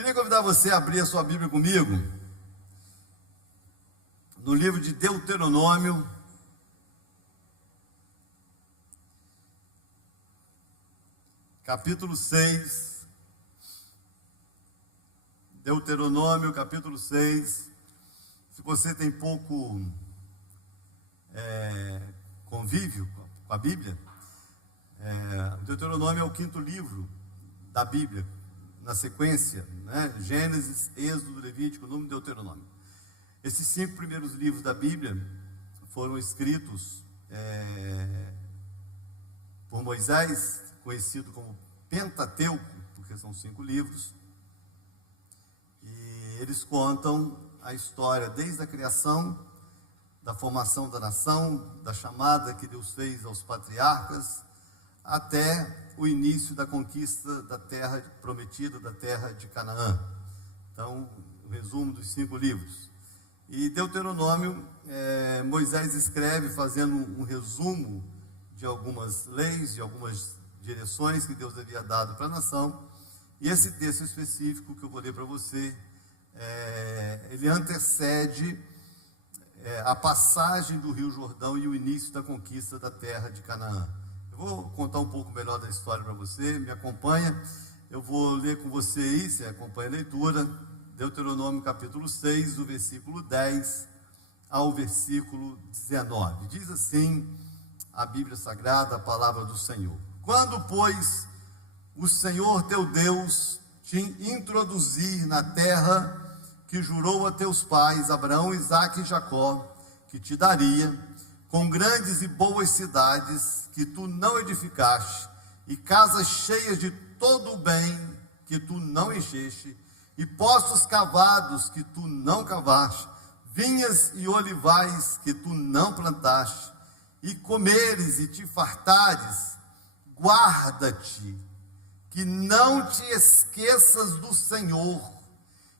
Queria convidar você a abrir a sua Bíblia comigo no livro de Deuteronômio, capítulo 6. Deuteronômio, capítulo 6. Se você tem pouco convívio com a Bíblia, Deuteronômio é o quinto livro da Bíblia, na sequência, né? Gênesis, Êxodo, Levítico, Número e Deuteronômio. Esses 5 primeiros livros da Bíblia foram escritos por Moisés, conhecido como Pentateuco, porque são 5 livros, e eles contam a história desde a criação, da formação da nação, da chamada que Deus fez aos patriarcas, até o início da conquista da terra prometida, da terra de Canaã. Então, o resumo dos 5 livros. E Deuteronômio, Moisés escreve fazendo um resumo de algumas leis, de algumas direções que Deus havia dado para a nação. E esse texto específico que eu vou ler para você, ele antecede a passagem do Rio Jordão e o início da conquista da terra de Canaã. Vou contar um pouco melhor da história para você, me acompanha. Eu vou ler com você aí, você acompanha a leitura, Deuteronômio capítulo 6, do versículo 10 ao versículo 19. Diz assim a Bíblia Sagrada, a palavra do Senhor. Quando, pois, o Senhor teu Deus te introduzir na terra que jurou a teus pais, Abraão, Isaque e Jacó, que te daria, com grandes e boas cidades que tu não edificaste, e casas cheias de todo o bem que tu não encheste, e poços cavados que tu não cavaste, vinhas e olivais que tu não plantaste, e comeres e te fartares, guarda-te, que não te esqueças do Senhor,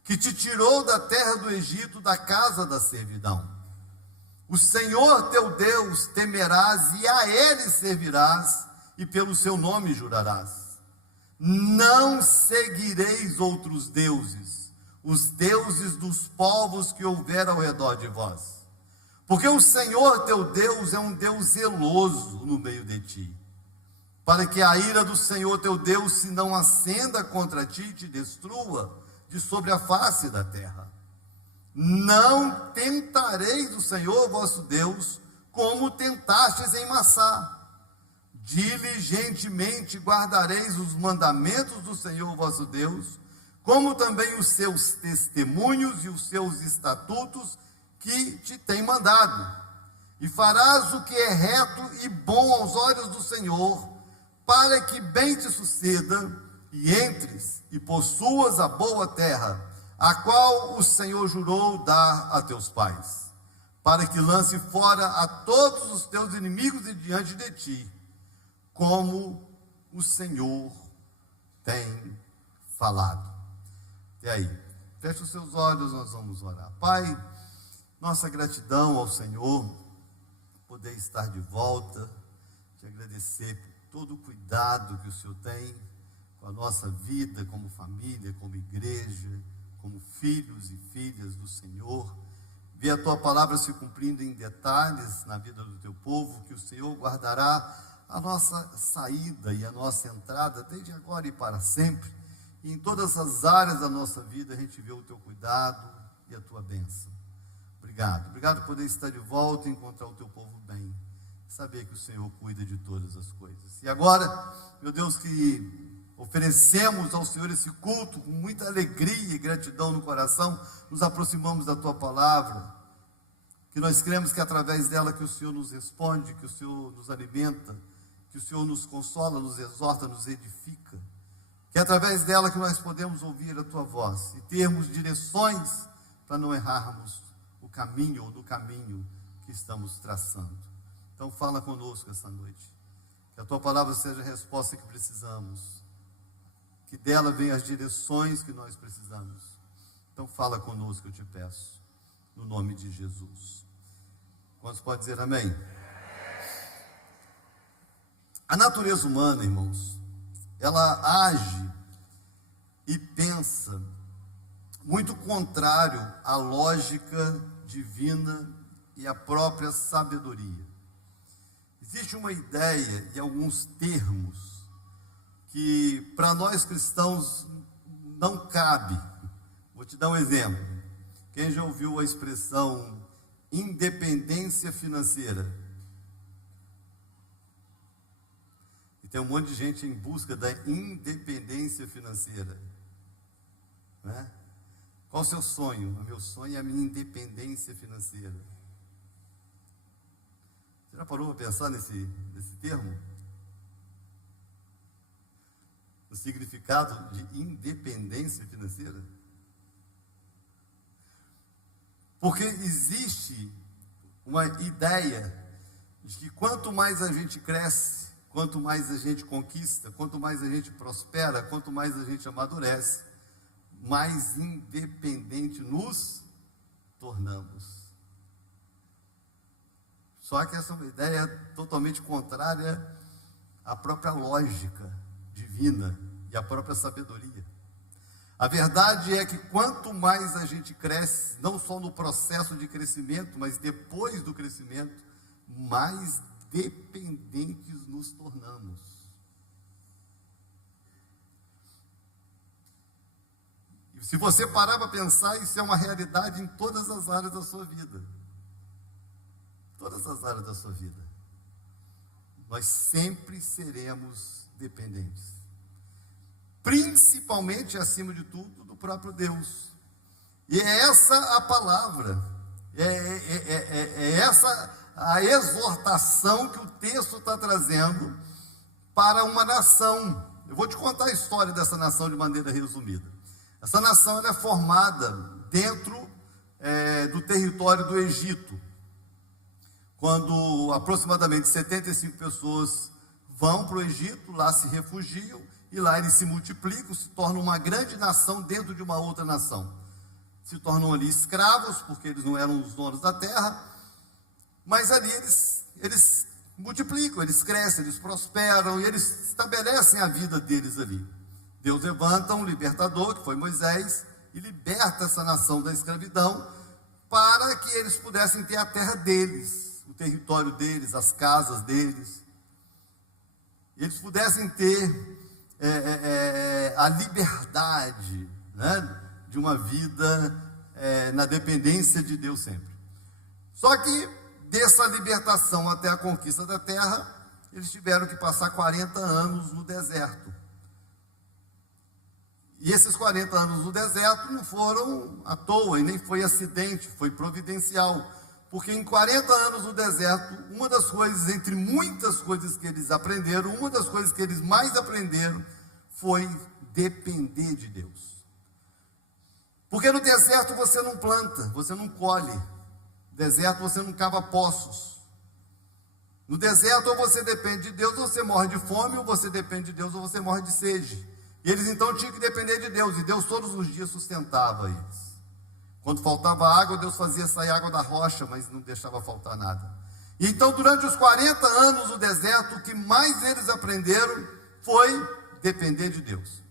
que te tirou da terra do Egito, da casa da servidão. O Senhor teu Deus temerás e a Ele servirás, e pelo seu nome jurarás. Não seguireis outros deuses, os deuses dos povos que houver ao redor de vós. Porque o Senhor teu Deus é um Deus zeloso no meio de ti, para que a ira do Senhor teu Deus se não acenda contra ti e te destrua de sobre a face da terra. Não tentareis o Senhor vosso Deus, como tentastes em Massá. Diligentemente guardareis os mandamentos do Senhor vosso Deus, como também os seus testemunhos e os seus estatutos que te tem mandado. E farás o que é reto e bom aos olhos do Senhor, para que bem te suceda, e entres e possuas a boa terra, a qual o Senhor jurou dar a teus pais, para que lance fora a todos os teus inimigos de diante de ti, como o Senhor tem falado. E aí, feche os seus olhos, nós vamos orar. Pai, nossa gratidão ao Senhor, poder estar de volta, te agradecer por todo o cuidado que o Senhor tem com a nossa vida, como família, como igreja, como filhos e filhas do Senhor. Ver a tua palavra se cumprindo em detalhes na vida do teu povo, que o Senhor guardará a nossa saída e a nossa entrada, desde agora e para sempre. E em todas as áreas da nossa vida, a gente vê o teu cuidado e a tua bênção. Obrigado. Obrigado por poder estar de volta e encontrar o teu povo bem. Saber que o Senhor cuida de todas as coisas. E agora, meu Deus, que oferecemos ao Senhor esse culto com muita alegria e gratidão no coração, nos aproximamos da tua palavra, que nós cremos que através dela que o Senhor nos responde, que o Senhor nos alimenta, que o Senhor nos consola, nos exorta, nos edifica, que é através dela que nós podemos ouvir a tua voz e termos direções para não errarmos o caminho ou do caminho que estamos traçando. Então fala conosco essa noite, que a tua palavra seja a resposta que precisamos, que dela venham as direções que nós precisamos. Então fala conosco, eu te peço, no nome de Jesus. Quantos podem dizer amém? A natureza humana, irmãos, ela age e pensa muito contrário à lógica divina e à própria sabedoria. Existe uma ideia e alguns termos que para nós cristãos não cabe. Vou te dar um exemplo. Quem já ouviu a expressão independência financeira? E tem um monte de gente em busca da independência financeira, né? Qual o seu sonho? O meu sonho é a minha independência financeira. Você já parou para pensar nesse termo? O significado de independência financeira? Porque existe uma ideia de que quanto mais a gente cresce, quanto mais a gente conquista, quanto mais a gente prospera, quanto mais a gente amadurece, mais independente nos tornamos. Só que essa é uma ideia totalmente contrária à própria lógica divina e à própria sabedoria. A verdade é que quanto mais a gente cresce, não só no processo de crescimento, mas depois do crescimento, mais dependentes nos tornamos. E se você parar para pensar, isso é uma realidade em todas as áreas da sua vida. Todas as áreas da sua vida. Nós sempre seremos dependentes. Principalmente, acima de tudo, do próprio Deus. E é essa a palavra, é essa a exortação que o texto está trazendo para uma nação. Eu vou te contar a história dessa nação de maneira resumida. Essa nação ela é formada dentro do território do Egito, quando aproximadamente 75 pessoas vão para o Egito, lá se refugiam, e lá eles se multiplicam, se tornam uma grande nação dentro de uma outra nação. Se tornam ali escravos, porque eles não eram os donos da terra, mas ali eles multiplicam, eles crescem, eles prosperam, e eles estabelecem a vida deles ali. Deus levanta um libertador, que foi Moisés, e liberta essa nação da escravidão, para que eles pudessem ter a terra deles, o território deles, as casas deles. E eles pudessem ter a liberdade, né, de uma vida na dependência de Deus sempre. Só que dessa libertação até a conquista da terra, eles tiveram que passar 40 anos no deserto. E esses 40 anos no deserto não foram à toa, e nem foi acidente, foi providencial. Porque em 40 anos no deserto, uma das coisas, entre muitas coisas que eles aprenderam, uma das coisas que eles mais aprenderam foi depender de Deus. Porque no deserto você não planta, você não colhe. No deserto você não cava poços. No deserto ou você depende de Deus, ou você morre de fome, ou você depende de Deus, ou você morre de sede. E eles então tinham que depender de Deus, e Deus todos os dias sustentava eles. Quando faltava água, Deus fazia sair água da rocha, mas não deixava faltar nada. E então, durante os 40 anos no deserto, o que mais eles aprenderam foi depender de Deus.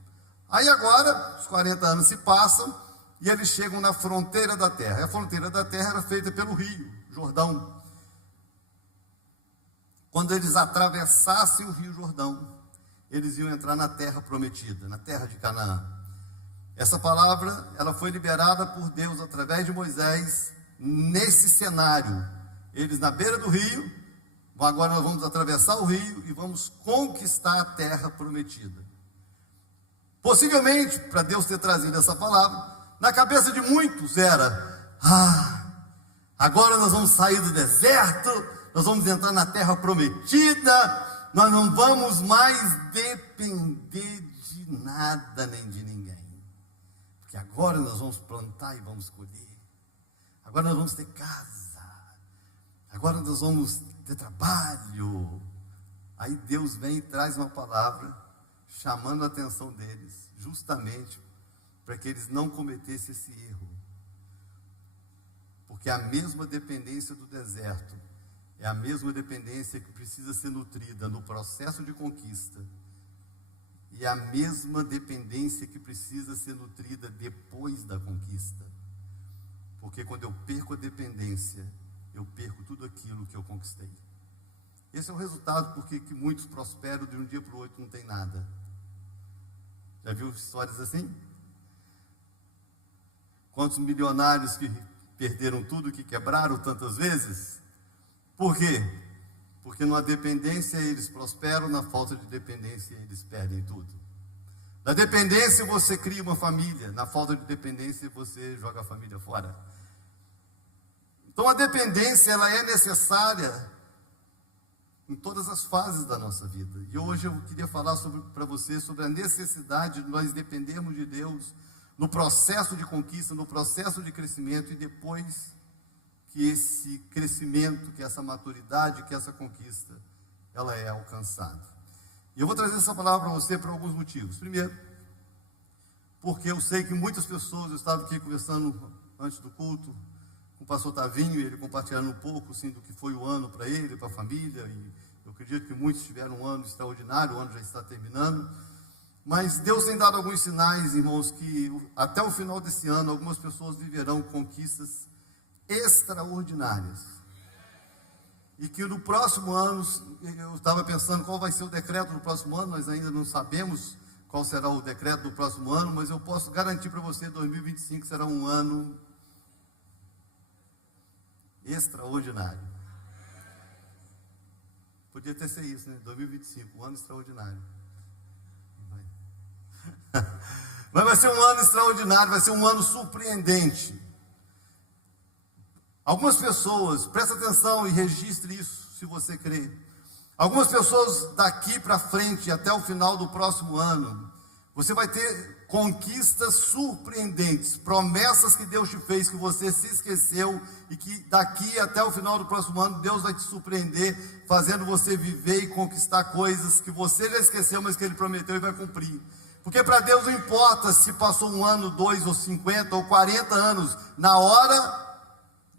Aí agora, os 40 anos se passam, e eles chegam na fronteira da terra. E a fronteira da terra era feita pelo rio Jordão. Quando eles atravessassem o rio Jordão, eles iam entrar na terra prometida, na terra de Canaã. Essa palavra, ela foi liberada por Deus através de Moisés nesse cenário. Eles na beira do rio, agora nós vamos atravessar o rio e vamos conquistar a terra prometida. Possivelmente, para Deus ter trazido essa palavra, na cabeça de muitos era: agora nós vamos sair do deserto, nós vamos entrar na terra prometida, nós não vamos mais depender de nada nem de ninguém. Porque agora nós vamos plantar e vamos colher. Agora nós vamos ter casa. Agora nós vamos ter trabalho. Aí Deus vem e traz uma palavra chamando a atenção deles, justamente para que eles não cometessem esse erro. Porque a mesma dependência do deserto é a mesma dependência que precisa ser nutrida no processo de conquista. E é a mesma dependência que precisa ser nutrida depois da conquista. Porque quando eu perco a dependência, eu perco tudo aquilo que eu conquistei. Esse é o resultado porque que muitos prosperam de um dia para o outro, não tem nada. Já viu histórias assim? Quantos milionários que perderam tudo, que quebraram tantas vezes? Por quê? Porque na dependência eles prosperam, na falta de dependência eles perdem tudo. Na dependência você cria uma família, na falta de dependência você joga a família fora. Então a dependência ela é necessária em todas as fases da nossa vida. E hoje eu queria falar para você sobre a necessidade de nós dependermos de Deus no processo de conquista, no processo de crescimento, e depois que esse crescimento, que essa maturidade, que essa conquista, ela é alcançada. E eu vou trazer essa palavra para você por alguns motivos. Primeiro, porque eu sei que muitas pessoas, eu estava aqui conversando antes do culto com o pastor Tavinho, ele compartilhando um pouco assim, do que foi o ano para ele, para a família, e eu acredito que muitos tiveram um ano extraordinário, o ano já está terminando, mas Deus tem dado alguns sinais, irmãos, que até o final desse ano, algumas pessoas viverão conquistas extraordinárias, e que no próximo ano, eu estava pensando qual vai ser o decreto do próximo ano, nós ainda não sabemos qual será o decreto do próximo ano, mas eu posso garantir para você, 2025 será um ano extraordinário. Podia ter sido isso, né? 2025, um ano extraordinário. Mas vai ser um ano extraordinário, vai ser um ano surpreendente. Algumas pessoas, presta atenção e registre isso, se você crê. Algumas pessoas daqui para frente, até o final do próximo ano, você vai ter conquistas surpreendentes, promessas que Deus te fez, que você se esqueceu, e que daqui até o final do próximo ano, Deus vai te surpreender, fazendo você viver e conquistar coisas que você já esqueceu, mas que Ele prometeu e vai cumprir. Porque para Deus não importa se passou um ano, 2 ou 50 ou 40 anos, na hora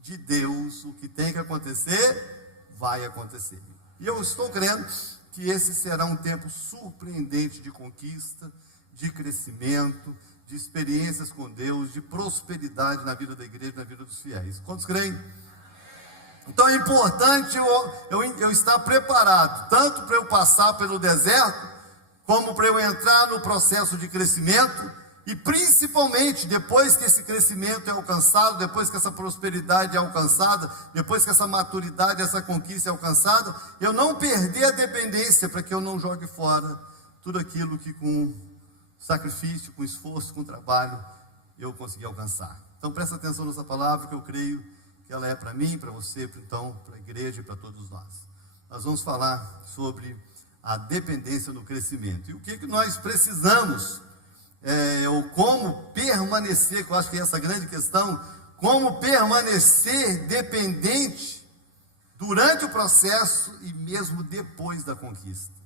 de Deus, o que tem que acontecer, vai acontecer. E eu estou crendo que esse será um tempo surpreendente de conquista, de crescimento, de experiências com Deus, de prosperidade na vida da igreja, na vida dos fiéis. Quantos creem? Então é importante eu estar preparado, tanto para eu passar pelo deserto, como para eu entrar no processo de crescimento, e principalmente depois que esse crescimento é alcançado, depois que essa prosperidade é alcançada, depois que essa maturidade, essa conquista é alcançada, eu não perder a dependência, para que eu não jogue fora tudo aquilo que com sacrifício, com esforço, com trabalho, eu consegui alcançar. Então presta atenção nessa palavra, que eu creio que ela é para mim, para você, então, para a igreja e para todos nós. Nós vamos falar sobre a dependência no crescimento. E o que nós precisamos, ou como permanecer, que eu acho que é essa grande questão, como permanecer dependente durante o processo e mesmo depois da conquista.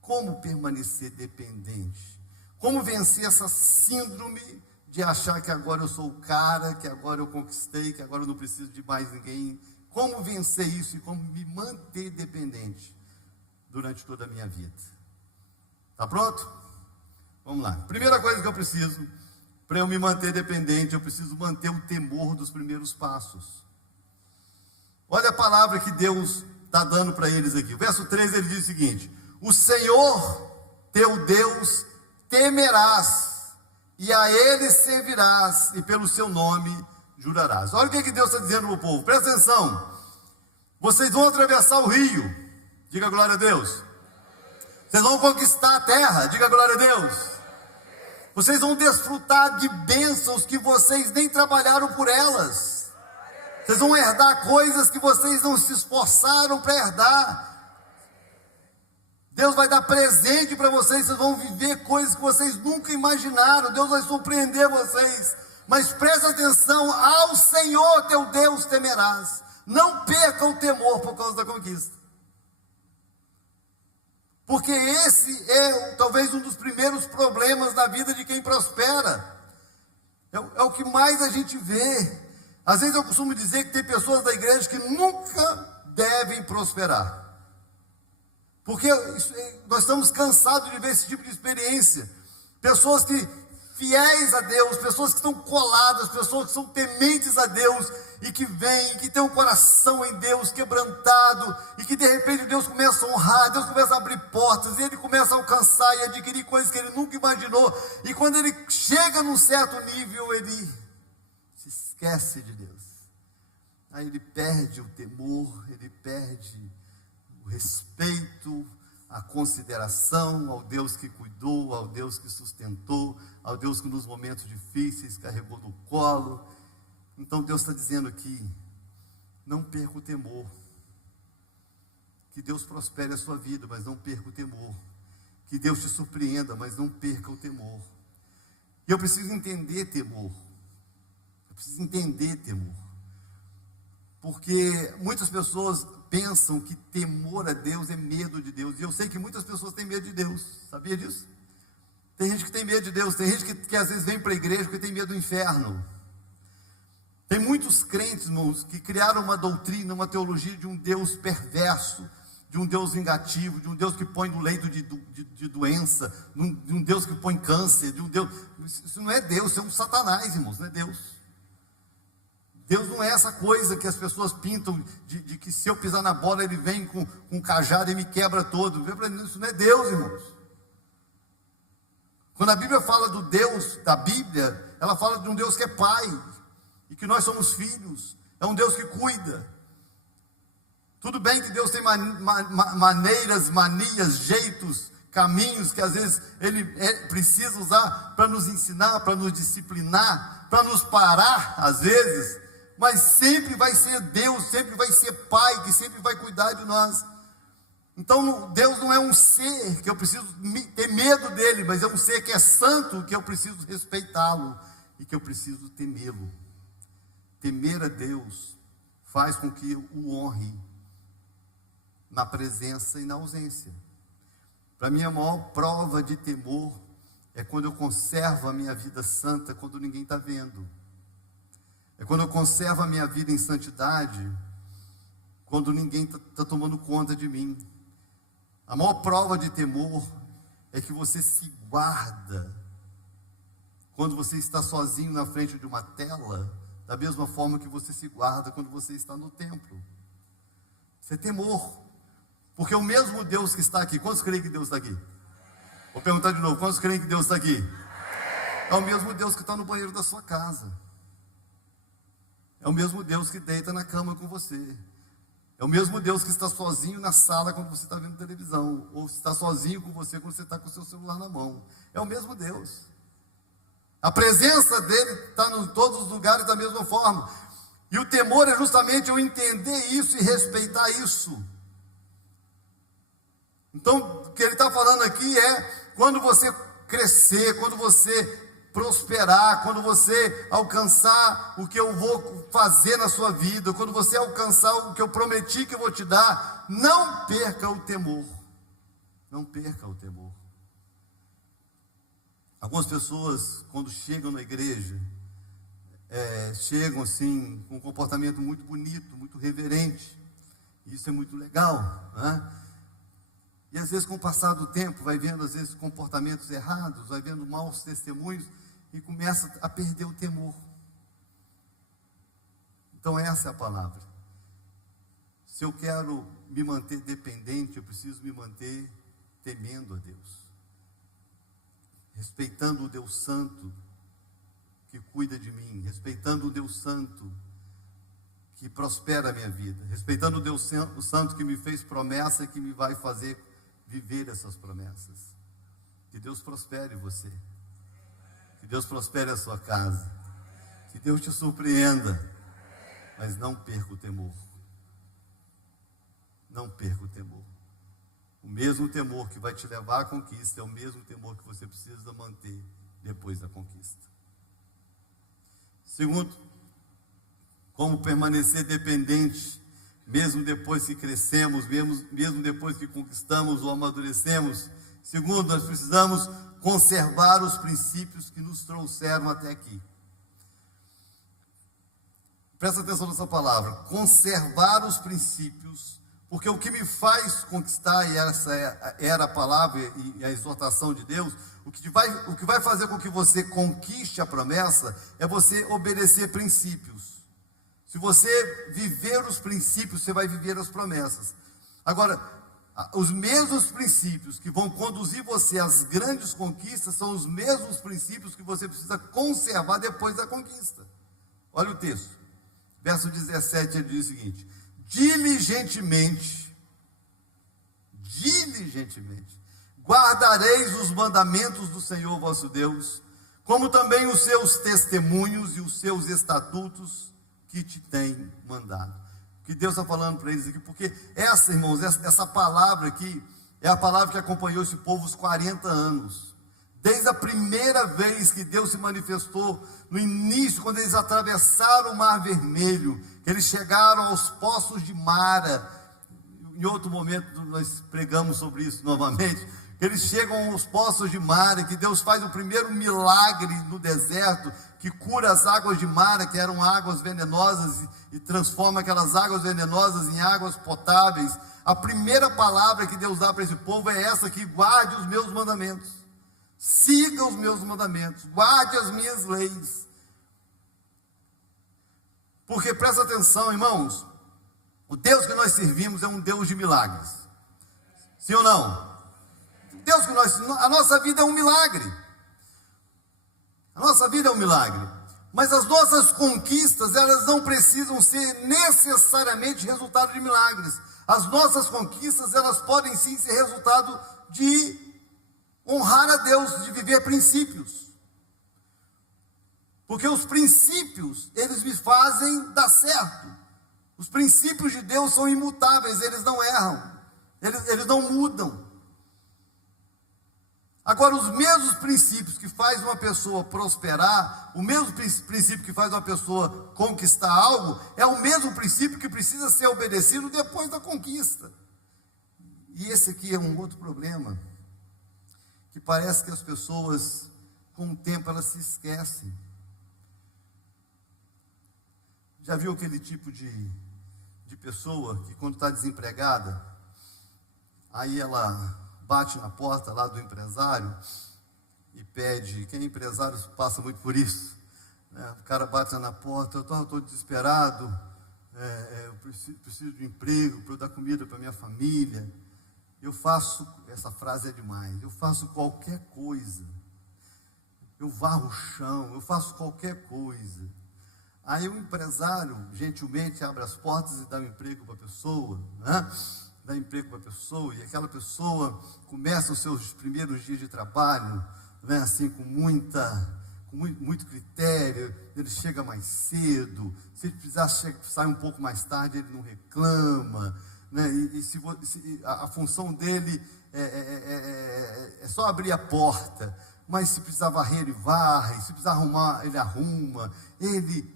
Como permanecer dependente? Como vencer essa síndrome de achar que agora eu sou o cara, que agora eu conquistei, que agora eu não preciso de mais ninguém? Como vencer isso e como me manter dependente durante toda a minha vida? Tá pronto? Vamos lá. Primeira coisa que eu preciso, para eu me manter dependente, eu preciso manter o temor dos primeiros passos. Olha a palavra que Deus está dando para eles aqui. O verso 3 ele diz o seguinte: o Senhor teu Deus temerás, e a Ele servirás, e pelo seu nome jurarás. Olha o que Deus está dizendo para o povo, presta atenção. Vocês vão atravessar o rio, diga glória a Deus. Vocês vão conquistar a terra, diga glória a Deus. Vocês vão desfrutar de bênçãos que vocês nem trabalharam por elas. Vocês vão herdar coisas que vocês não se esforçaram para herdar. Deus vai dar presente para vocês, vocês vão viver coisas que vocês nunca imaginaram. Deus vai surpreender vocês. Mas presta atenção, ao Senhor teu Deus temerás. Não perca o temor por causa da conquista. Porque esse é talvez um dos primeiros problemas na vida de quem prospera. É o que mais a gente vê. Às vezes eu costumo dizer que tem pessoas da igreja que nunca devem prosperar. Porque nós estamos cansados de ver esse tipo de experiência. Pessoas fiéis a Deus, pessoas que estão coladas, pessoas que são tementes a Deus, e que vêm, que têm um coração em Deus quebrantado, e que de repente Deus começa a honrar, Deus começa a abrir portas, e ele começa a alcançar e adquirir coisas que ele nunca imaginou, e quando ele chega num certo nível, ele se esquece de Deus. Aí ele perde o temor, ele perde o respeito, a consideração ao Deus que cuidou, ao Deus que sustentou, ao Deus que nos momentos difíceis carregou no colo. Então Deus está dizendo aqui, não perca o temor, que Deus prospere a sua vida, mas não perca o temor, que Deus te surpreenda, mas não perca o temor. E eu preciso entender temor, porque muitas pessoas pensam que temor a Deus é medo de Deus, e eu sei que muitas pessoas têm medo de Deus, sabia disso? Tem gente que tem medo de Deus, tem gente que às vezes vem para a igreja porque tem medo do inferno. Tem muitos crentes, irmãos, que criaram uma doutrina, uma teologia de um Deus perverso, de um Deus vingativo, de um Deus que põe no leito de doença, de um Deus que põe câncer, de um Deus... Isso não é Deus, isso é um Satanás, irmãos, não é Deus. Deus não é essa coisa que as pessoas pintam, de que se eu pisar na bola, ele vem com um cajado e me quebra todo. Isso não é Deus, irmãos. Quando a Bíblia fala do Deus da Bíblia, ela fala de um Deus que é Pai, e que nós somos filhos, é um Deus que cuida. Tudo bem que Deus tem maneiras, manias, jeitos, caminhos, que às vezes Ele precisa usar para nos ensinar, para nos disciplinar, para nos parar, às vezes, mas sempre vai ser Deus, sempre vai ser Pai, que sempre vai cuidar de nós. Então Deus não é um ser que eu preciso ter medo dele, mas é um ser que é santo, que eu preciso respeitá-lo e que eu preciso temê-lo. Temer a Deus faz com que eu o honre na presença e na ausência. Para mim, a maior prova de temor é quando eu conservo a minha vida santa quando ninguém está vendo. É quando eu conservo a minha vida em santidade quando ninguém está tomando conta de mim. A maior prova de temor é que você se guarda quando você está sozinho na frente de uma tela, da mesma forma que você se guarda quando você está no templo. Isso é temor. Porque o mesmo Deus que está aqui, quantos creem que Deus está aqui? Vou perguntar de novo, quantos creem que Deus está aqui? É o mesmo Deus que está no banheiro da sua casa. É o mesmo Deus que deita na cama com você. É o mesmo Deus que está sozinho na sala quando você está vendo televisão, ou está sozinho com você quando você está com o seu celular na mão. É o mesmo Deus. A presença dele está em todos os lugares da mesma forma. E o temor é justamente eu entender isso e respeitar isso. Então, o que ele está falando aqui é, quando você crescer, quando você prosperar, quando você alcançar o que eu vou fazer na sua vida, quando você alcançar o que eu prometi que eu vou te dar, não perca o temor. Não perca o temor. Algumas pessoas, quando chegam na igreja, chegam assim, com um comportamento muito bonito, muito reverente. Isso é muito legal, né? E às vezes, com o passar do tempo, vai vendo às vezes comportamentos errados, vai vendo maus testemunhos e começa a perder o temor. Então essa é a palavra. Se eu quero me manter dependente, eu preciso me manter temendo a Deus, respeitando o Deus Santo que cuida de mim, respeitando o Deus Santo que prospera a minha vida, respeitando o Deus Santo que me fez promessa e que me vai fazer viver essas promessas. Que Deus prospere você, que Deus prospere a sua casa, que Deus te surpreenda, mas não perca o temor. Não perca o temor. O mesmo temor que vai te levar à conquista é o mesmo temor que você precisa manter depois da conquista. Segundo, como permanecer dependente, mesmo depois que crescemos, mesmo depois que conquistamos ou amadurecemos. Segundo, nós precisamos conservar os princípios que nos trouxeram até aqui. Presta atenção nessa palavra, conservar os princípios Porque o que me faz conquistar, e essa era a palavra e a exortação de Deus, o que vai fazer com que você conquiste a promessa é você obedecer princípios. Se você viver os princípios, você vai viver as promessas. Agora, os mesmos princípios que vão conduzir você às grandes conquistas são os mesmos princípios que você precisa conservar depois da conquista. Olha o texto, verso 17, ele diz o seguinte: diligentemente, guardareis os mandamentos do Senhor vosso Deus, como também os seus testemunhos e os seus estatutos que te tem mandado. O que Deus está falando para eles aqui, porque irmãos, essa palavra aqui é a palavra que acompanhou esse povo os 40 anos. Desde a primeira vez que Deus se manifestou, no início, quando eles atravessaram o Mar Vermelho, que eles chegaram aos poços de Mara. Em outro momento nós pregamos sobre isso novamente, que eles chegam aos poços de Mara, que Deus faz o primeiro milagre no deserto, que cura as águas de Mara, que eram águas venenosas, e transforma aquelas águas venenosas em águas potáveis. A primeira palavra que Deus dá para esse povo é essa aqui: guarde os meus mandamentos, siga os meus mandamentos, guarde as minhas leis. Porque presta atenção, irmãos, o Deus que nós servimos é um Deus de milagres. Sim ou não? Deus que a nossa vida é um milagre. A nossa vida é um milagre. Mas as nossas conquistas, elas não precisam ser necessariamente resultado de milagres. As nossas conquistas, elas podem sim ser resultado de honrar a Deus, de viver princípios. Porque os princípios, eles me fazem dar certo. Os princípios de Deus são imutáveis, eles não erram, eles não mudam. Agora, os mesmos princípios que faz uma pessoa prosperar, o mesmo princípio que faz uma pessoa conquistar algo, é o mesmo princípio que precisa ser obedecido depois da conquista. E esse aqui é um outro problema, que parece que as pessoas, com o tempo, elas se esquecem. Já viu aquele tipo de pessoa que, quando está desempregada, aí ela bate na porta lá do empresário e pede? Quem é empresário passa muito por isso, né? O cara bate na porta: eu estou desesperado, eu preciso de um emprego para eu dar comida para minha família. Eu faço, essa frase é demais, eu faço qualquer coisa, eu varro o chão, eu faço qualquer coisa. Aí o empresário gentilmente abre as portas e dá um emprego para a pessoa, né? Dá emprego para a pessoa, e aquela pessoa começa os seus primeiros dias de trabalho, né, assim, com muito critério. Ele chega mais cedo, se ele precisar sair um pouco mais tarde, ele não reclama, né? A função dele é só abrir a porta. Mas se precisar varrer, ele varre; se precisar arrumar, ele arruma.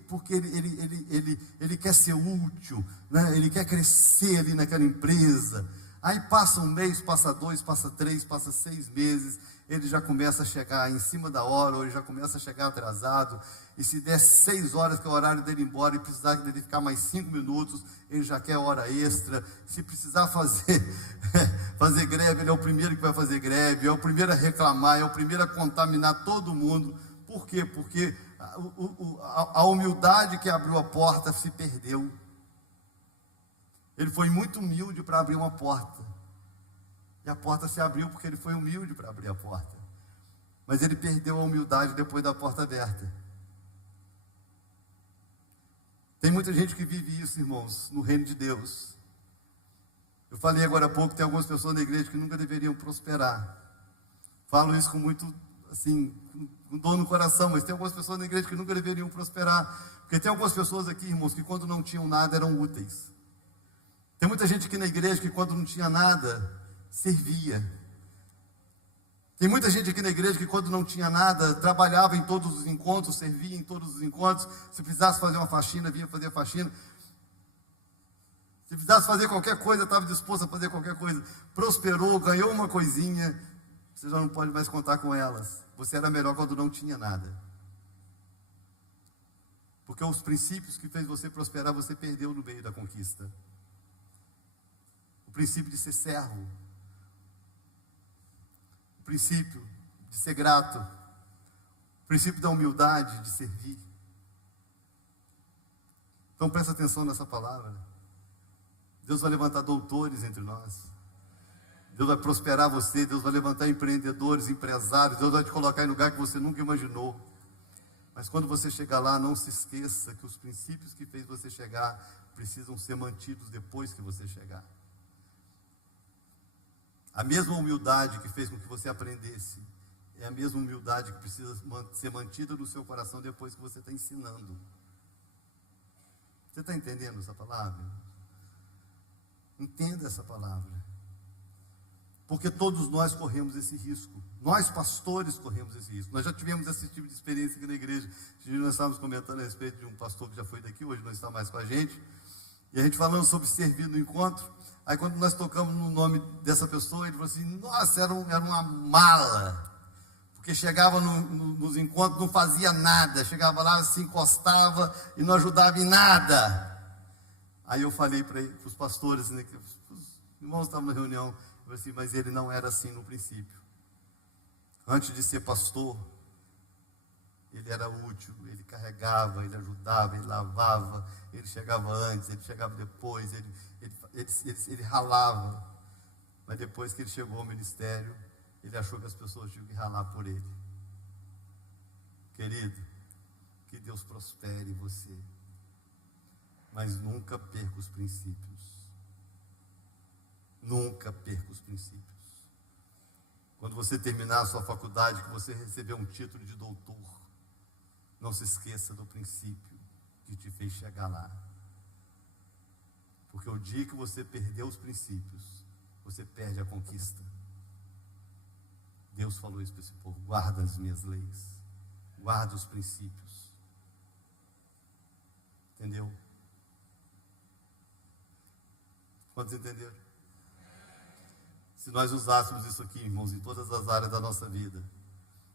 Porque ele quer ser útil, né? Ele quer crescer ali naquela empresa. Aí passa um mês, passa 2, passa 3, passa 6 meses, ele já começa a chegar em cima da hora, ou ele já começa a chegar atrasado. E se der 6 horas, que é o horário dele ir embora, e precisar dele ficar mais 5 minutos, ele já quer hora extra. Se precisar fazer greve, ele é o primeiro que vai fazer greve, é o primeiro a reclamar, é o primeiro a contaminar todo mundo. Por quê? Porque a humildade que abriu a porta se perdeu. Ele foi muito humilde para abrir uma porta, e a porta se abriu porque ele foi humilde para abrir a porta. Mas ele perdeu a humildade depois da porta aberta. Tem muita gente que vive isso, irmãos, no reino de Deus. Eu falei agora há pouco, tem algumas pessoas na igreja que nunca deveriam prosperar. Falo isso com muito, assim, com dor no coração, mas tem algumas pessoas na igreja que nunca deveriam prosperar. Porque tem algumas pessoas aqui, irmãos, que quando não tinham nada eram úteis. Tem muita gente aqui na igreja que quando não tinha nada, servia. Tem muita gente aqui na igreja que quando não tinha nada, trabalhava em todos os encontros, servia em todos os encontros. Se precisasse fazer uma faxina, vinha fazer a faxina. Se precisasse fazer qualquer coisa, estava disposto a fazer qualquer coisa. Prosperou, ganhou uma coisinha, você já não pode mais contar com elas. Você era melhor quando não tinha nada. Porque os princípios que fez você prosperar, você perdeu no meio da conquista. o princípio de ser servo, o princípio de ser grato, o princípio da humildade, de servir. Então presta atenção nessa palavra. Deus vai levantar doutores entre nós. Deus vai prosperar você, Deus vai levantar empreendedores, empresários, Deus vai te colocar em lugar que você nunca imaginou. Mas quando você chegar lá, não se esqueça que os princípios que fez você chegar precisam ser mantidos depois que você chegar. A mesma humildade que fez com que você aprendesse é a mesma humildade que precisa ser mantida no seu coração depois que você está ensinando. Você está entendendo essa palavra? Entenda essa palavra. Porque todos nós corremos esse risco. Nós, pastores, corremos esse risco. Nós já tivemos esse tipo de experiência aqui na igreja. Nós estávamos comentando a respeito de um pastor que já foi daqui, hoje não está mais com a gente. E a gente falando sobre servir no encontro. Aí quando nós tocamos no nome dessa pessoa, ele falou assim, nossa, era uma mala. Porque chegava nos encontros, não fazia nada. Chegava lá, se encostava e não ajudava em nada. Aí eu falei para os pastores, né, que os irmãos estavam na reunião, eu falei assim, mas ele não era assim no princípio. Antes de ser pastor, ele era útil, ele carregava, ele ajudava, ele lavava, ele chegava antes, ele chegava depois, ele ralava. Mas depois que ele chegou ao ministério, ele achou que as pessoas tinham que ralar por ele. Querido, que Deus prospere você, mas nunca perca os princípios. Nunca perca os princípios. Quando você terminar a sua faculdade, que você receber um título de doutor, não se esqueça do princípio que te fez chegar lá. Porque o dia que você perdeu os princípios, você perde a conquista. Deus falou isso para esse povo, guarda as minhas leis, guarda os princípios. Entendeu? Quantos entenderam? Se nós usássemos isso aqui, irmãos, em todas as áreas da nossa vida,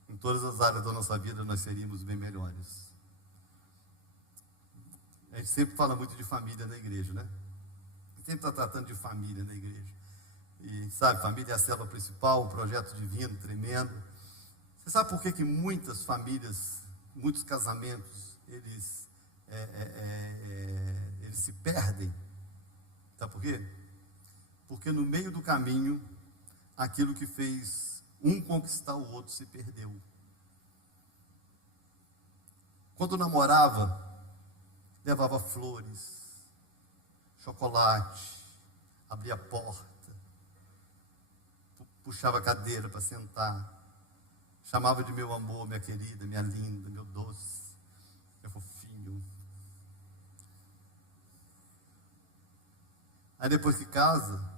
em todas as áreas da nossa vida, nós seríamos bem melhores. A gente sempre fala muito de família na igreja, né? A gente sempre está tratando de família na igreja. E sabe, família é a célula principal, um projeto divino, tremendo. Você sabe por que muitas famílias, muitos casamentos, eles se perdem? Sabe por quê? Porque no meio do caminho, aquilo que fez um conquistar o outro se perdeu. Quando namorava, levava flores, chocolate, abria a porta, puxava a cadeira para sentar, chamava de meu amor, minha querida, minha linda, meu doce, meu fofinho. Aí depois que casa,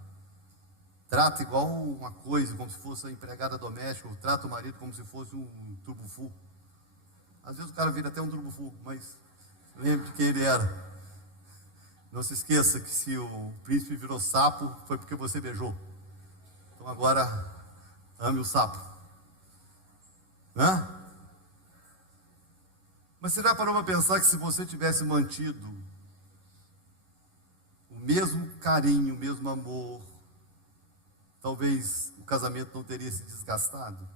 trata igual uma coisa, como se fosse a empregada doméstica, ou trata o marido como se fosse um turbo-fu. Às vezes o cara vira até um turbo-fu, mas lembre de quem ele era. Não se esqueça que se o príncipe virou sapo, foi porque você beijou. Então agora, ame o sapo. Né? Mas você já parou para pensar que se você tivesse mantido o mesmo carinho, o mesmo amor, talvez o casamento não teria se desgastado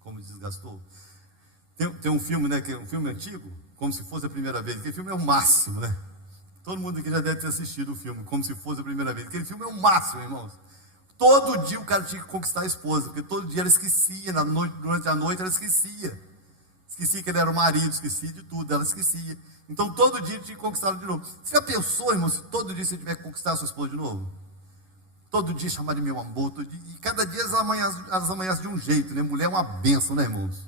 como desgastou? Tem um filme, né, que é um filme antigo, Como Se Fosse a Primeira Vez. Aquele filme é o máximo, né? Todo mundo aqui já deve ter assistido o filme, Como Se Fosse a Primeira Vez. Aquele filme é o máximo, irmãos. Todo dia o cara tinha que conquistar a esposa, porque todo dia ela esquecia, durante a noite ela esquecia. Esquecia que ele era o marido, esquecia de tudo, ela esquecia. Então todo dia tinha que conquistá-la de novo. Você já pensou, irmão, se todo dia você tiver que conquistar a sua esposa de novo? Todo dia chamar de meu amor, e cada dia elas amanhecem de um jeito, né? Mulher é uma bênção, né, irmãos?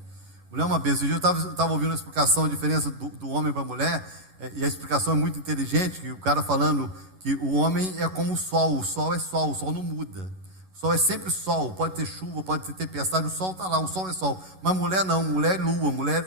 Mulher é uma bênção. Eu estava ouvindo a explicação, a diferença do homem para a mulher, e a explicação é muito inteligente, que o cara falando que o homem é como o sol é sol, o sol não muda. O sol é sempre sol, pode ter chuva, pode ter tempestade, o sol está lá, o sol é sol. Mas mulher não, mulher é lua, mulher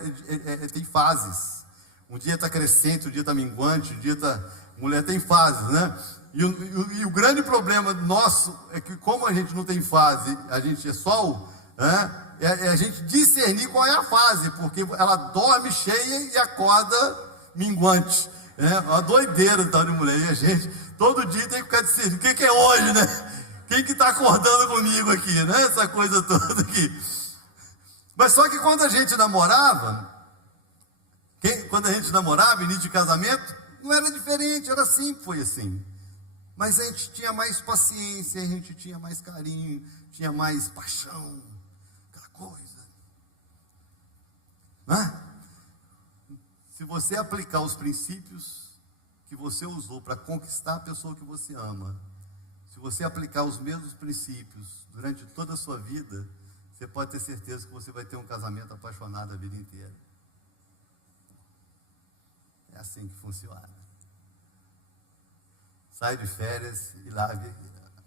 tem fases. Um dia está crescente, um dia está minguante, um dia está... Mulher tem fases, né? E o grande problema nosso é que, como a gente não tem fase, a gente é sol, né? É a gente discernir qual é a fase, porque ela dorme cheia e acorda minguante. É uma doideira tal de mulher. E a gente, todo dia tem que ficar decidindo, o que é hoje, né? Quem que está acordando comigo aqui, né? Essa coisa toda aqui. Mas só que quando a gente namorava, início de casamento, não era diferente, era sempre foi assim. Mas a gente tinha mais paciência, a gente tinha mais carinho, tinha mais paixão, aquela coisa. Né? Se você aplicar os princípios que você usou para conquistar a pessoa que você ama, se você aplicar os mesmos princípios durante toda a sua vida, você pode ter certeza que você vai ter um casamento apaixonado a vida inteira. É assim que funciona. Sai de férias e lave,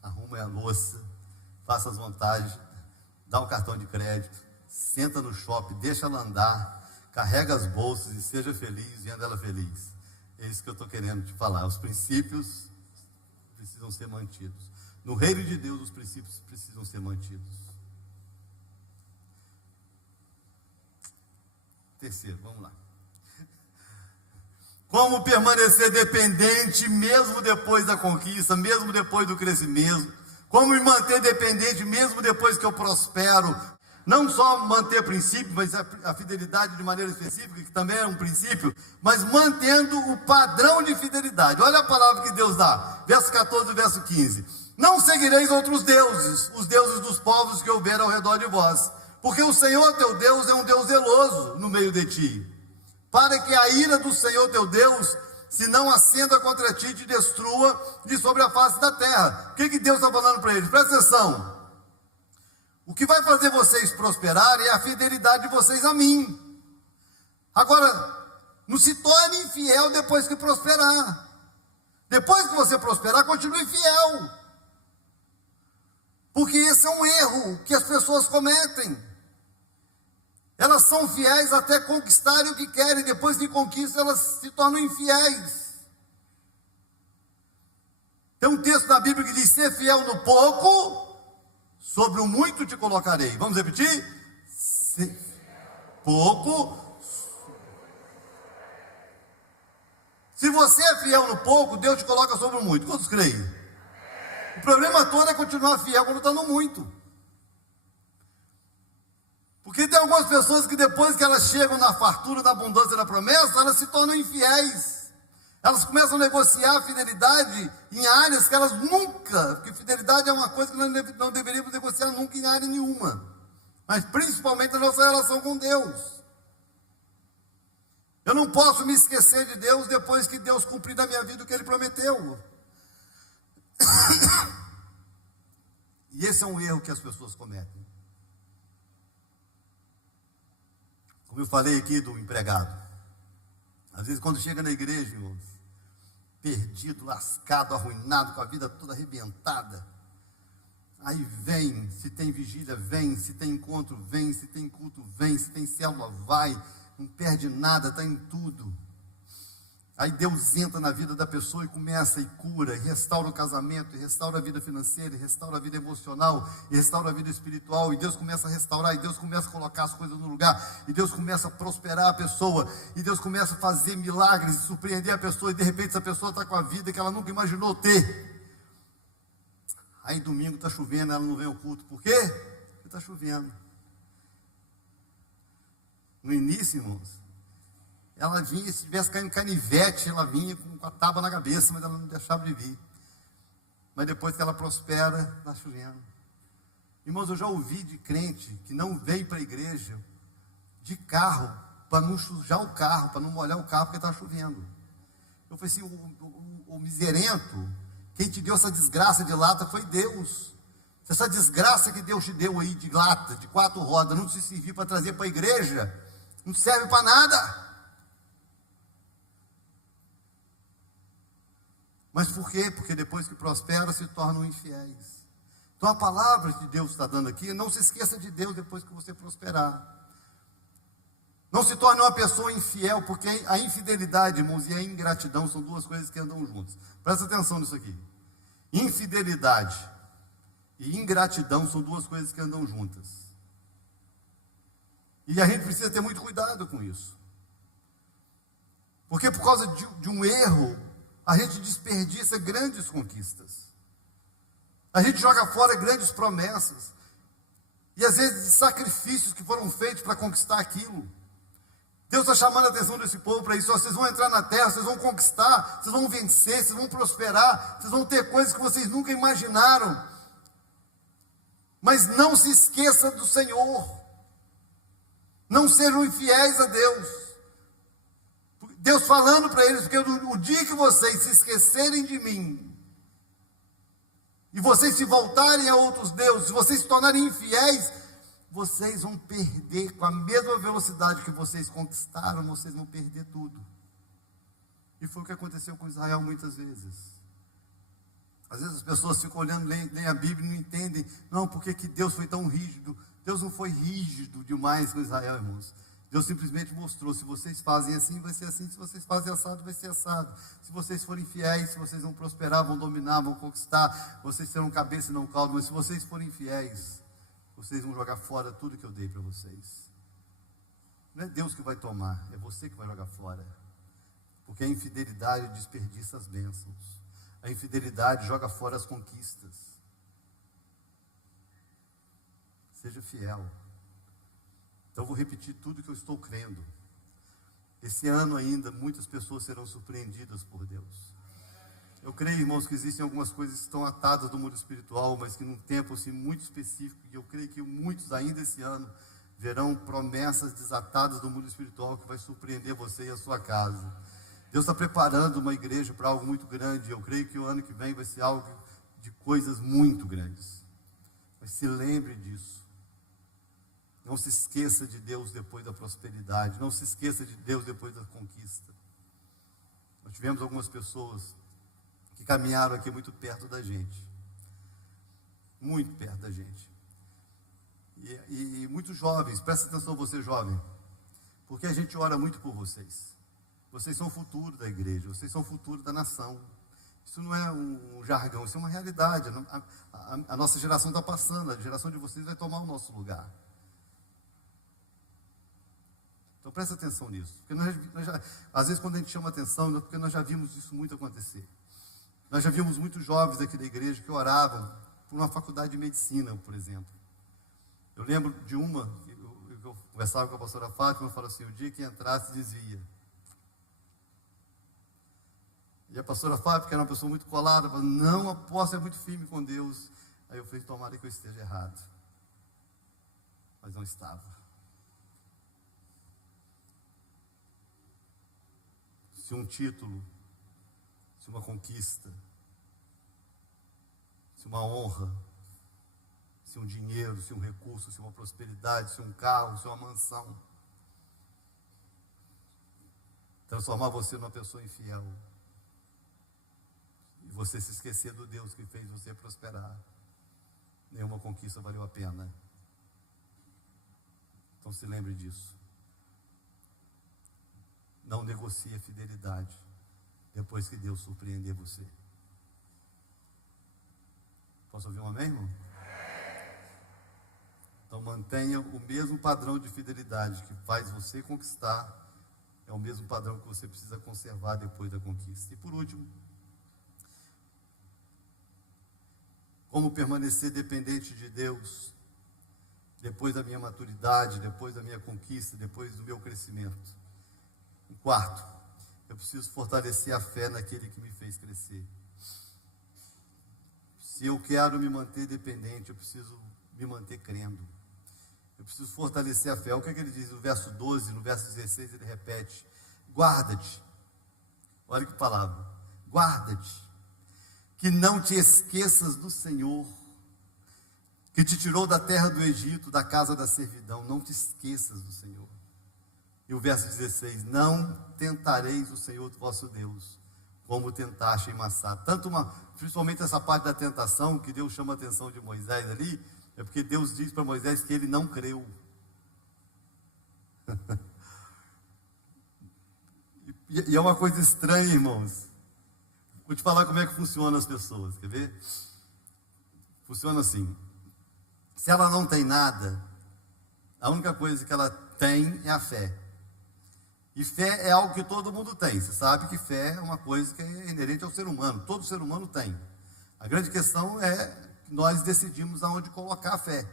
arruma a louça, faça as vantagens, dá um cartão de crédito, senta no shopping, deixa ela andar, carrega as bolsas e seja feliz, vendo ela feliz. É isso que eu estou querendo te falar. Os princípios precisam ser mantidos. No reino de Deus, os princípios precisam ser mantidos. Terceiro, vamos lá. Como permanecer dependente mesmo depois da conquista, mesmo depois do crescimento? Como me manter dependente mesmo depois que eu prospero? Não só manter princípio, mas a fidelidade de maneira específica, que também é um princípio, mas mantendo o padrão de fidelidade. Olha a palavra que Deus dá, verso 14 e verso 15. Não seguireis outros deuses, os deuses dos povos que houver ao redor de vós, porque o Senhor teu Deus é um Deus zeloso no meio de ti, para que a ira do Senhor teu Deus, se não acenda contra ti, te destrua de sobre a face da terra. O que Deus está falando para eles? Presta atenção. O que vai fazer vocês prosperarem é a fidelidade de vocês a mim. Agora, não se torne infiel depois que prosperar. Depois que você prosperar, continue fiel. Porque esse é um erro que as pessoas cometem. Elas são fiéis até conquistarem o que querem, depois que conquistam, elas se tornam infiéis. Tem um texto na Bíblia que diz: ser fiel no pouco, sobre o muito te colocarei. Vamos repetir? Ser pouco. Se você é fiel no pouco, Deus te coloca sobre o muito. Quantos creem? O problema todo é continuar fiel quando está no muito. Porque tem algumas pessoas que depois que elas chegam na fartura, na abundância, na promessa, elas se tornam infiéis. Elas começam a negociar a fidelidade em áreas que elas nunca, porque fidelidade é uma coisa que nós não deveríamos negociar nunca em área nenhuma. Mas principalmente a nossa relação com Deus. Eu não posso me esquecer de Deus depois que Deus cumprir na minha vida o que Ele prometeu. E esse é um erro que as pessoas cometem. Como eu falei aqui do empregado. Às vezes quando chega na igreja, irmãos, perdido, lascado, arruinado, com a vida toda arrebentada. Aí vem, se tem vigília, vem, se tem encontro, vem, se tem culto, vem, se tem célula, vai, não perde nada, está em tudo. Aí Deus entra na vida da pessoa e começa e cura, e restaura o casamento, e restaura a vida financeira, e restaura a vida emocional, e restaura a vida espiritual, e Deus começa a restaurar, e Deus começa a colocar as coisas no lugar, e Deus começa a prosperar a pessoa, e Deus começa a fazer milagres, e surpreender a pessoa, e de repente essa pessoa está com a vida que ela nunca imaginou ter. Aí domingo está chovendo, ela não vem ao culto. Por quê? Porque está chovendo. No início, irmãos, ela vinha, se tivesse caindo canivete, ela vinha com a tábua na cabeça, mas ela não deixava de vir. Mas depois que ela prospera, está chovendo. Irmãos, eu já ouvi de crente que não veio para a igreja de carro, para não sujar o carro, para não molhar o carro, porque está chovendo. Eu falei assim, o miserento, quem te deu essa desgraça de lata foi Deus. Se essa desgraça que Deus te deu aí de lata, de 4 rodas, não te servir para trazer para a igreja, não serve para nada. Mas por quê? Porque depois que prospera, se tornam infiéis. Então a palavra que Deus está dando aqui, não se esqueça de Deus depois que você prosperar. Não se torne uma pessoa infiel, porque a infidelidade, irmãos, e a ingratidão são duas coisas que andam juntas. Presta atenção nisso aqui. Infidelidade e ingratidão são duas coisas que andam juntas. E a gente precisa ter muito cuidado com isso. Porque por causa de um erro, a gente desperdiça grandes conquistas. A gente joga fora grandes promessas. E às vezes sacrifícios que foram feitos para conquistar aquilo. Deus está chamando a atenção desse povo para isso. Vocês vão entrar na terra, vocês vão conquistar, vocês vão vencer, vocês vão prosperar, vocês vão ter coisas que vocês nunca imaginaram. Mas não se esqueça do Senhor. Não sejam infiéis a Deus. Deus falando para eles, porque o dia que vocês se esquecerem de mim, e vocês se voltarem a outros deuses, se vocês se tornarem infiéis, vocês vão perder com a mesma velocidade que vocês conquistaram, vocês vão perder tudo. E foi o que aconteceu com Israel muitas vezes. Às vezes as pessoas ficam olhando, leem a Bíblia e não entendem, não, porque que Deus foi tão rígido. Deus não foi rígido demais com Israel, irmãos. Deus simplesmente mostrou, se vocês fazem assim, vai ser assim, se vocês fazem assado, vai ser assado. Se vocês forem fiéis, se vocês vão prosperar, vão dominar, vão conquistar, vocês serão cabeça e não cauda, mas se vocês forem fiéis, vocês vão jogar fora tudo que eu dei para vocês. Não é Deus que vai tomar, é você que vai jogar fora. Porque a infidelidade desperdiça as bênçãos. A infidelidade joga fora as conquistas. Seja fiel. Então eu vou repetir tudo que eu estou crendo. Esse ano ainda, muitas pessoas serão surpreendidas por Deus. Eu creio, irmãos, que existem algumas coisas que estão atadas no mundo espiritual, mas que num tempo assim, muito específico, e eu creio que muitos ainda esse ano verão promessas desatadas no mundo espiritual que vai surpreender você e a sua casa. Deus está preparando uma igreja para algo muito grande. Eu creio que o ano que vem vai ser algo de coisas muito grandes. Mas se lembre disso. Não se esqueça de Deus depois da prosperidade. Não se esqueça de Deus depois da conquista. Nós tivemos algumas pessoas que caminharam aqui muito perto da gente. Muito perto da gente. E muitos jovens, presta atenção você jovem, porque a gente ora muito por vocês. Vocês são o futuro da igreja, vocês são o futuro da nação. Isso não é um jargão, isso é uma realidade. A nossa geração está passando, a geração de vocês vai tomar o nosso lugar. Então presta atenção nisso. Porque às vezes quando a gente chama atenção, é porque nós já vimos isso muito acontecer. Nós já vimos muitos jovens aqui da igreja que oravam por uma faculdade de medicina, por exemplo. Eu lembro de uma, eu conversava com a pastora Fátima, e falou assim, o dia que entrasse, desvia. E a pastora Fátima, que era uma pessoa muito colada, falou, não, a posse é muito firme com Deus. Aí eu falei, tomara que eu esteja errado. Mas não estava. Se um título, se uma conquista, se uma honra, se um dinheiro, se um recurso, se uma prosperidade, se um carro, se uma mansão, transformar você numa pessoa infiel, e você se esquecer do Deus que fez você prosperar, nenhuma conquista valeu a pena. Então se lembre disso. Não negocie a fidelidade depois que Deus surpreender você. Posso ouvir um amém, irmão? Então mantenha o mesmo padrão de fidelidade que faz você conquistar, é o mesmo padrão que você precisa conservar depois da conquista. E por último, como permanecer dependente de Deus depois da minha maturidade, depois da minha conquista, depois do meu crescimento. E quarto, eu preciso fortalecer a fé naquele que me fez crescer. Se eu quero me manter dependente, eu preciso me manter crendo. Eu preciso fortalecer a fé. O que é que ele diz no verso 12, no verso 16, ele repete, guarda-te. Olha que palavra, guarda-te, que não te esqueças do Senhor, que te tirou da terra do Egito, da casa da servidão. Não te esqueças do Senhor. E o verso 16, não tentareis o Senhor vosso Deus, como tentaste em Massá. Principalmente essa parte da tentação, que Deus chama a atenção de Moisés ali, é porque Deus diz para Moisés que ele não creu. E é uma coisa estranha, irmãos. Vou te falar como é que funciona as pessoas, quer ver? Funciona assim. Se ela não tem nada, a única coisa que ela tem é a fé. E fé é algo que todo mundo tem. Você sabe que fé é uma coisa que é inerente ao ser humano. Todo ser humano tem. A grande questão é que nós decidimos aonde colocar a fé.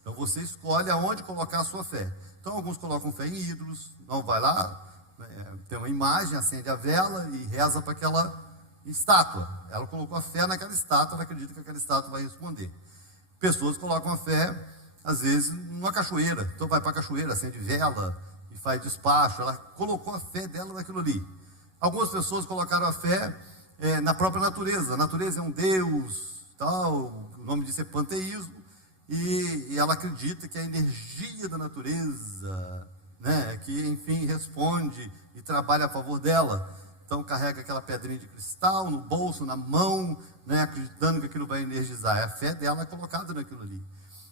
Então você escolhe aonde colocar a sua fé. Então alguns colocam fé em ídolos. Não, vai lá, tem uma imagem, acende a vela e reza para aquela estátua. Ela colocou a fé naquela estátua, ela acredita que aquela estátua vai responder. Pessoas colocam a fé, às vezes, numa cachoeira. Então vai para a cachoeira, acende vela e faz despacho. Ela colocou a fé dela naquilo ali. Algumas pessoas colocaram a fé na própria natureza. A natureza é um Deus, tal, o nome disso é panteísmo, e ela acredita que a energia da natureza, né, que enfim responde e trabalha a favor dela. Então carrega aquela pedrinha de cristal no bolso, na mão, né, acreditando que aquilo vai energizar. A fé dela é colocada naquilo ali.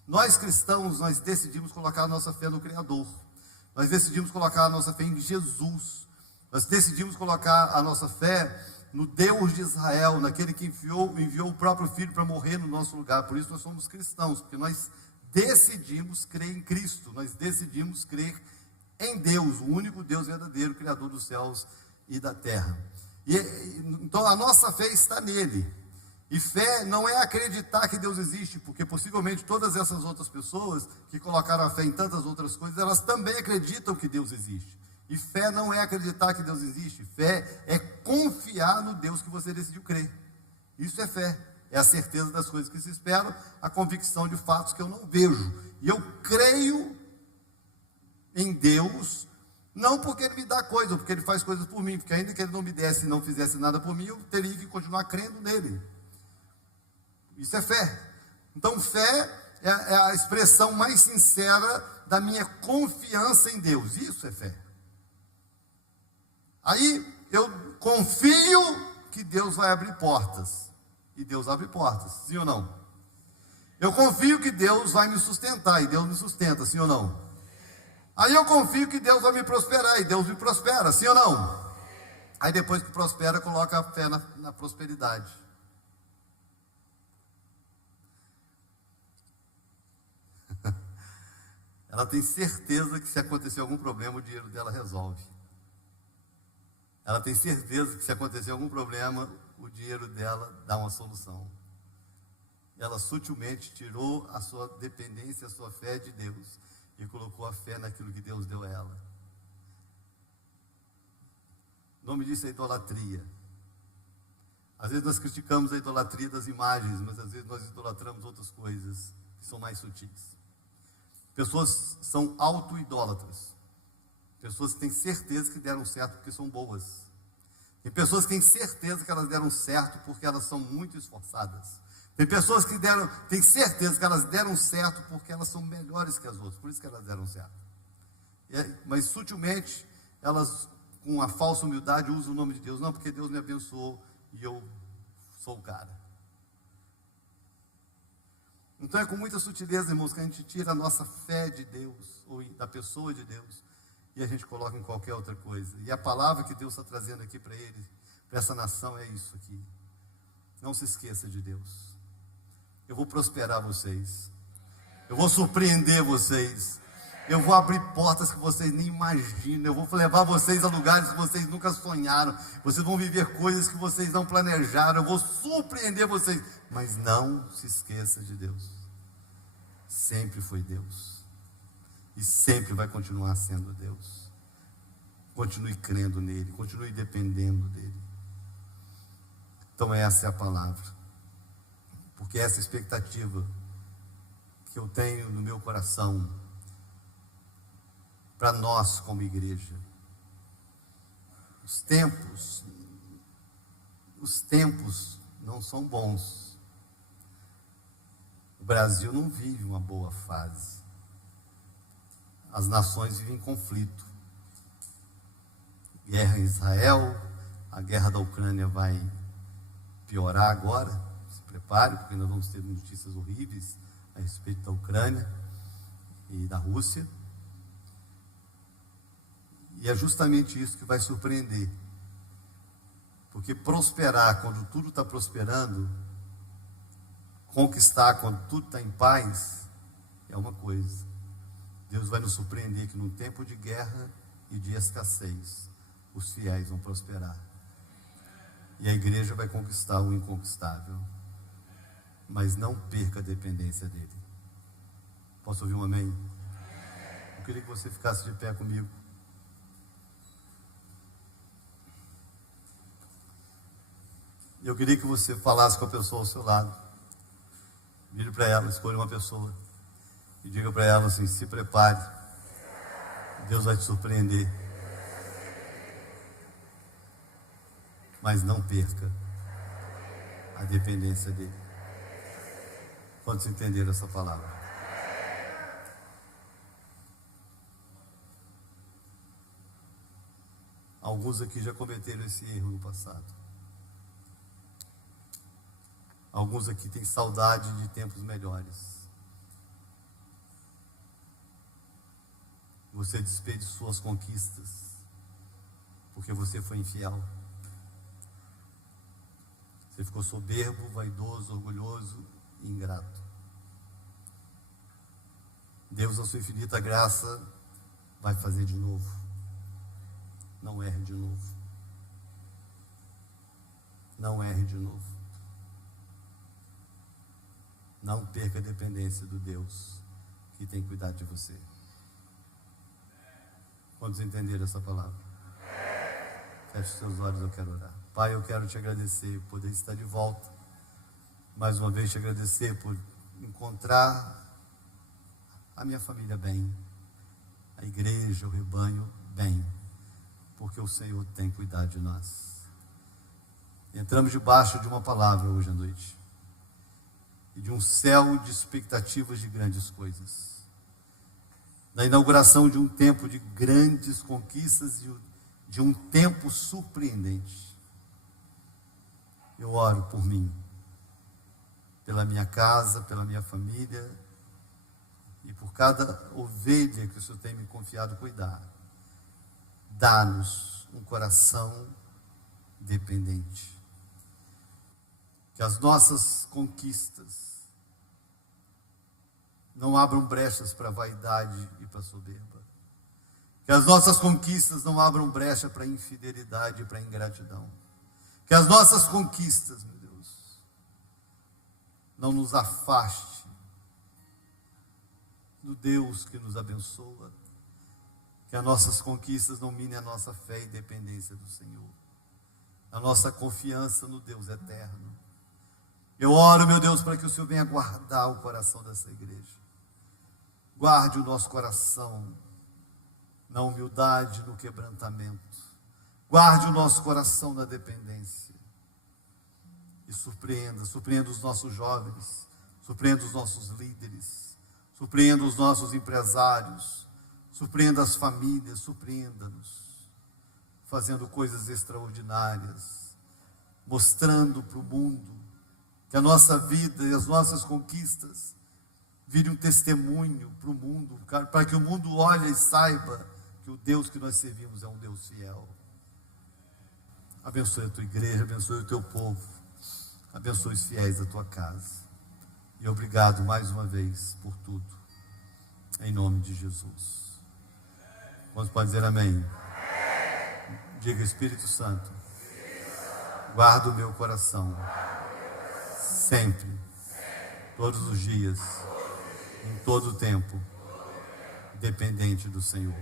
Nós cristãos, nós decidimos colocar a nossa fé no Criador. Nós decidimos colocar a nossa fé em Jesus. Nós decidimos colocar a nossa fé no Deus de Israel, naquele que enviou o próprio Filho para morrer no nosso lugar. Por isso nós somos cristãos, porque nós decidimos crer em Cristo. Nós decidimos crer em Deus, o único Deus verdadeiro, Criador dos céus e da terra. Então a nossa fé está nele. E fé não é acreditar que Deus existe, porque possivelmente todas essas outras pessoas que colocaram a fé em tantas outras coisas, elas também acreditam que Deus existe. E fé não é acreditar que Deus existe. Fé é confiar no Deus que você decidiu crer. Isso é fé. É a certeza das coisas que se esperam, a convicção de fatos que eu não vejo. E eu creio em Deus, não porque Ele me dá coisa, ou porque Ele faz coisas por mim, porque ainda que Ele não me desse e não fizesse nada por mim, eu teria que continuar crendo nele. Isso é fé. Então fé é a expressão mais sincera da minha confiança em Deus. Isso é fé. Aí eu confio que Deus vai abrir portas. E Deus abre portas, sim ou não? Eu confio que Deus vai me sustentar, e Deus me sustenta, sim ou não? Aí eu confio que Deus vai me prosperar, e Deus me prospera, sim ou não? Aí depois que prospera, coloca a fé na prosperidade. Ela tem certeza que se acontecer algum problema, o dinheiro dela resolve. Ela tem certeza que se acontecer algum problema, o dinheiro dela dá uma solução. Ela sutilmente tirou a sua dependência, a sua fé de Deus e colocou a fé naquilo que Deus deu a ela. O nome disso é idolatria. Às vezes nós criticamos a idolatria das imagens, mas às vezes nós idolatramos outras coisas que são mais sutis. Pessoas são auto-idólatras. Pessoas que têm certeza que deram certo porque são boas. Tem pessoas que têm certeza que elas deram certo porque elas são muito esforçadas. Tem pessoas que têm certeza que elas deram certo porque elas são melhores que as outras. Por isso que elas deram certo. Mas sutilmente, elas, com a falsa humildade, usam o nome de Deus. Não, porque Deus me abençoou e eu sou o cara. Então é com muita sutileza, irmãos, que a gente tira a nossa fé de Deus, ou da pessoa de Deus, e a gente coloca em qualquer outra coisa. E a palavra que Deus está trazendo aqui para ele, para essa nação, é isso aqui. Não se esqueça de Deus. Eu vou prosperar vocês. Eu vou surpreender vocês. Eu vou abrir portas que vocês nem imaginam. Eu vou levar vocês a lugares que vocês nunca sonharam. Vocês vão viver coisas que vocês não planejaram. Eu vou surpreender vocês. Mas não se esqueça de Deus. Sempre foi Deus. E sempre vai continuar sendo Deus. Continue crendo nele. Continue dependendo dele. Então essa é a palavra. Porque essa expectativa que eu tenho no meu coração para nós como igreja. Os tempos não são bons. O Brasil não vive uma boa fase. As nações vivem em conflito. Guerra em Israel, a guerra da Ucrânia vai piorar agora. Se prepare, porque nós vamos ter notícias horríveis a respeito da Ucrânia e da Rússia. E é justamente isso que vai surpreender. Porque prosperar quando tudo está prosperando, conquistar quando tudo está em paz, é uma coisa. Deus vai nos surpreender que num tempo de guerra, e de escassez, os fiéis vão prosperar. E a igreja vai conquistar o inconquistável. Mas não perca a dependência dele. Posso ouvir um amém? Eu queria que você ficasse de pé comigo. Eu queria que você falasse com a pessoa ao seu lado. Vire para ela, escolha uma pessoa e diga para ela assim: se prepare, Deus vai te surpreender. Mas não perca a dependência dele. Quantos entenderam essa palavra? Alguns aqui já cometeram esse erro no passado. Alguns aqui têm saudade de tempos melhores. Você desperdiçou suas conquistas porque você foi infiel. Você ficou soberbo, vaidoso, orgulhoso e ingrato. Deus, na sua infinita graça, vai fazer de novo. Não erre de novo. Não erre de novo. Não perca a dependência do Deus que tem cuidado de você. Quantos entenderam essa palavra? Feche os seus olhos, eu quero orar. Pai, eu quero te agradecer por poder estar de volta. Mais uma vez te agradecer por encontrar a minha família bem, a igreja, o rebanho bem, porque o Senhor tem cuidado de nós. Entramos debaixo de uma palavra hoje à noite, e de um céu de expectativas de grandes coisas, da inauguração de um tempo de grandes conquistas, de um tempo surpreendente. Eu oro por mim, pela minha casa, pela minha família, e por cada ovelha que o Senhor tem me confiado cuidar. Dá-nos um coração dependente. Que as nossas conquistas não abram brechas para a vaidade e para a soberba. Que as nossas conquistas não abram brecha para a infidelidade e para a ingratidão. Que as nossas conquistas, meu Deus, não nos afaste do Deus que nos abençoa. Que as nossas conquistas não minem a nossa fé e dependência do Senhor. A nossa confiança no Deus eterno. Eu oro, meu Deus, para que o Senhor venha guardar o coração dessa igreja. Guarde o nosso coração na humildade, no quebrantamento. Guarde o nosso coração na dependência. E surpreenda os nossos jovens, surpreenda os nossos líderes, surpreenda os nossos empresários, surpreenda as famílias, surpreenda-nos, fazendo coisas extraordinárias, mostrando para o mundo que a nossa vida e as nossas conquistas virem um testemunho para o mundo, para que o mundo olhe e saiba que o Deus que nós servimos é um Deus fiel. Abençoe a tua igreja, abençoe o teu povo, abençoe os fiéis da tua casa. E obrigado mais uma vez por tudo, em nome de Jesus. Quantos podem dizer amém? Diga: Espírito Santo, guarda o meu coração, sempre, todos os dias, em todo o tempo, dependente do Senhor.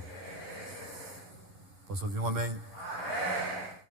Posso ouvir um amém?